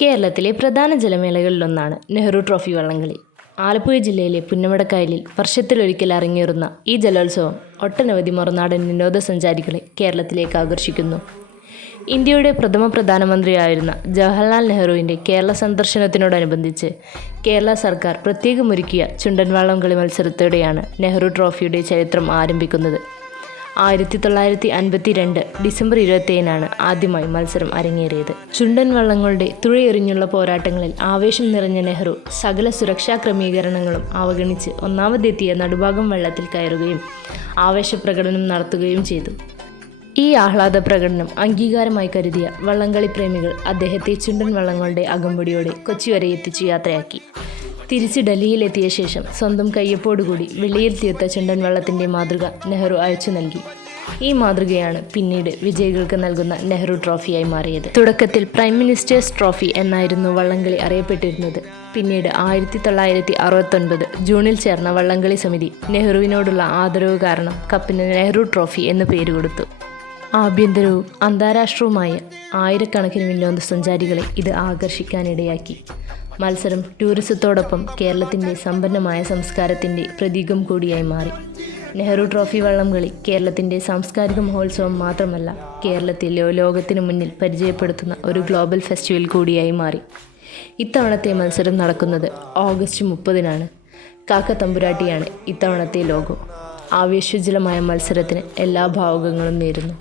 കേരളത്തിലെ പ്രധാന ജലമേളകളിലൊന്നാണ് നെഹ്റു ട്രോഫി വള്ളംകളി. ആലപ്പുഴ ജില്ലയിലെ പുന്നമടക്കായലിൽ വർഷത്തിലൊരിക്കൽ അരങ്ങേറുന്ന ഈ ജലോത്സവം ഒട്ടനവധി മറുനാടൻ വിനോദസഞ്ചാരികളെ കേരളത്തിലേക്ക് ആകർഷിക്കുന്നു. ഇന്ത്യയുടെ പ്രഥമ പ്രധാനമന്ത്രിയായിരുന്ന ജവഹർലാൽ നെഹ്റുവിൻ്റെ കേരള സന്ദർശനത്തോടനുബന്ധിച്ച് കേരള സർക്കാർ പ്രത്യേകമൊരുക്കിയ ചുണ്ടൻ വള്ളംകളി മത്സരത്തോടെയാണ് നെഹ്റു ട്രോഫിയുടെ ചരിത്രം ആരംഭിക്കുന്നത്. 1952 ഡിസംബർ 21 ആദ്യമായി മത്സരം അരങ്ങേറിയത്. ചുണ്ടൻ വള്ളങ്ങളുടെ തുഴയെറിഞ്ഞുള്ള പോരാട്ടങ്ങളിൽ ആവേശം നിറഞ്ഞ നെഹ്റു സകല സുരക്ഷാ ക്രമീകരണങ്ങളും അവഗണിച്ച് ഒന്നാമതെത്തിയ നടുഭാഗം വള്ളത്തിൽ കയറുകയും ആവേശപ്രകടനം നടത്തുകയും ചെയ്തു. ഈ ആഹ്ലാദ പ്രകടനം അംഗീകാരമായി കരുതിയ വള്ളംകളി പ്രേമികൾ അദ്ദേഹത്തെ ചുണ്ടൻ വള്ളങ്ങളുടെ അകമ്പടിയോടെ കൊച്ചി വരെ എത്തിച്ചു യാത്രയാക്കി. തിരിച്ച് ഡൽഹിയിലെത്തിയ ശേഷം സ്വന്തം കയ്യൊപ്പോടുകൂടി വെള്ളിയിൽ തീർത്ത ചുണ്ടൻ വള്ളത്തിൻ്റെ മാതൃക നെഹ്റു അയച്ചു നൽകി. ഈ മാതൃകയാണ് പിന്നീട് വിജയികൾക്ക് നൽകുന്ന നെഹ്റു ട്രോഫിയായി മാറിയത്. തുടക്കത്തിൽ പ്രൈം മിനിസ്റ്റേഴ്സ് ട്രോഫി എന്നായിരുന്നു വള്ളംകളി അറിയപ്പെട്ടിരുന്നത്. പിന്നീട് 1969 ജൂണിൽ ചേർന്ന വള്ളംകളി സമിതി നെഹ്റുവിനോടുള്ള ആദരവ് കാരണം കപ്പിന് നെഹ്റു ട്രോഫി എന്ന് പേര് കൊടുത്തു. ആഭ്യന്തരവും അന്താരാഷ്ട്രവുമായ ആയിരക്കണക്കിന് വിനോദസഞ്ചാരികളെ ഇത് ആകർഷിക്കാനിടയാക്കി. മത്സരം ടൂറിസത്തോടൊപ്പം കേരളത്തിൻ്റെ സമ്പന്നമായ സംസ്കാരത്തിൻ്റെ പ്രതീകം കൂടിയായി മാറി. നെഹ്റു ട്രോഫി വള്ളംകളി കേരളത്തിൻ്റെ സാംസ്കാരിക മഹോത്സവം മാത്രമല്ല, കേരളത്തെ ലോകത്തിനു മുന്നിൽ പരിചയപ്പെടുത്തുന്ന ഒരു ഗ്ലോബൽ ഫെസ്റ്റിവൽ കൂടിയായി മാറി. ഇത്തവണത്തെ മത്സരം നടക്കുന്നത് ഓഗസ്റ്റ് 30-നാണ്. കാക്കത്തമ്പുരാട്ടിയാണ് ഇത്തവണത്തെ ലോഗോ. ആവേശോജ്വലമായ മത്സരത്തിന് എല്ലാ ഭാവുകങ്ങളും നേരുന്നു.